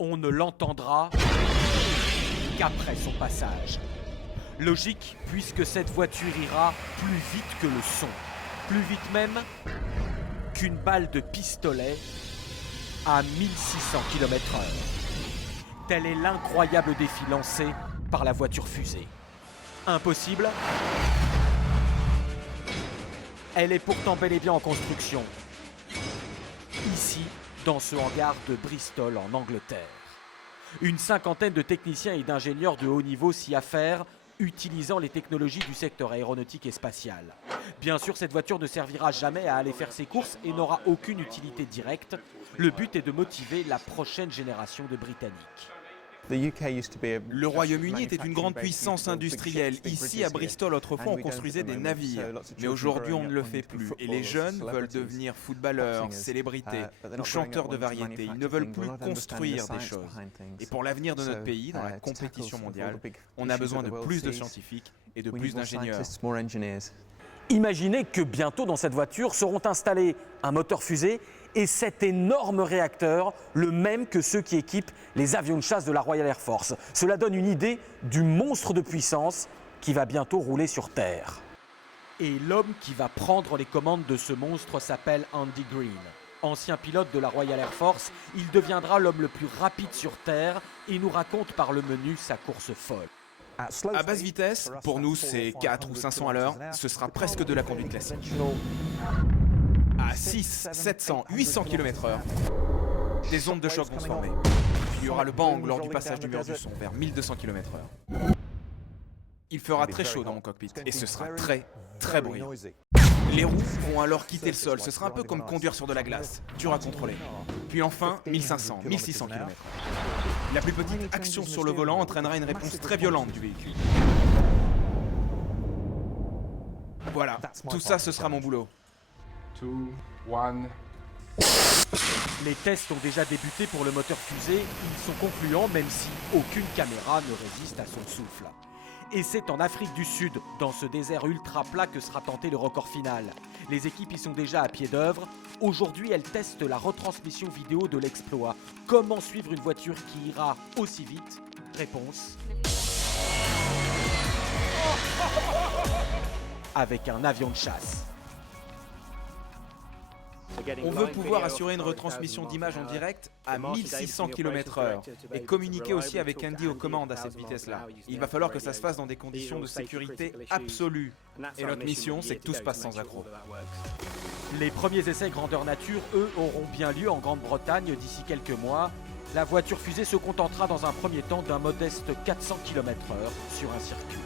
On ne l'entendra qu'après son passage. Logique, puisque cette voiture ira plus vite que le son. Plus vite même qu'une balle de pistolet à 1600 km/h. Tel est l'incroyable défi lancé par la voiture fusée. Impossible? Elle est pourtant bel et bien en construction. Ici, dans ce hangar de Bristol en Angleterre. Une cinquantaine de techniciens et d'ingénieurs de haut niveau s'y affairent, utilisant les technologies du secteur aéronautique et spatial. Bien sûr, cette voiture ne servira jamais à aller faire ses courses et n'aura aucune utilité directe. Le but est de motiver la prochaine génération de Britanniques. Le Royaume-Uni était une grande puissance industrielle. Ici, à Bristol, autrefois, on construisait des navires. Mais aujourd'hui, on ne le fait plus. Et les jeunes veulent devenir footballeurs, célébrités ou chanteurs de variété. Ils ne veulent plus construire des choses. Et pour l'avenir de notre pays, dans la compétition mondiale, on a besoin de plus de scientifiques et de plus d'ingénieurs. Imaginez que bientôt dans cette voiture seront installés un moteur fusée et cet énorme réacteur, le même que ceux qui équipent les avions de chasse de la Royal Air Force. Cela donne une idée du monstre de puissance qui va bientôt rouler sur Terre. Et l'homme qui va prendre les commandes de ce monstre s'appelle Andy Green. Ancien pilote de la Royal Air Force, il deviendra l'homme le plus rapide sur Terre et nous raconte par le menu sa course folle. À basse vitesse, pour nous, c'est 4 ou 500 à l'heure. Ce sera presque de la conduite classique. À 6, 700, 800 km/h, des ondes de choc vont se former. Puis il y aura le bang lors du passage du mur du son vers 1200 km/h. Il fera très chaud dans mon cockpit et ce sera très, très bruyant. Les roues vont alors quitter le sol. Ce sera un peu comme conduire sur de la glace, dur à contrôler. Puis enfin, 1500, 1600 km/h. La plus petite action sur le volant entraînera une réponse très violente du véhicule. Voilà, tout ça, ce sera mon boulot. 2, 1. Les tests ont déjà débuté pour le moteur fusée. Ils sont concluants, même si aucune caméra ne résiste à son souffle. Et c'est en Afrique du Sud, dans ce désert ultra plat, que sera tenté le record final. Les équipes y sont déjà à pied d'œuvre. Aujourd'hui, elles testent la retransmission vidéo de l'exploit. Comment suivre une voiture qui ira aussi vite? Réponse: avec un avion de chasse. On veut pouvoir assurer une retransmission d'image en direct à 1600 km/h et communiquer aussi avec Andy aux commandes à cette vitesse-là. Il va falloir que ça se fasse dans des conditions de sécurité absolues. Et notre mission, c'est que tout se passe sans accroc. Les premiers essais grandeur nature, eux, auront bien lieu en Grande-Bretagne d'ici quelques mois. La voiture fusée se contentera dans un premier temps d'un modeste 400 km/h sur un circuit.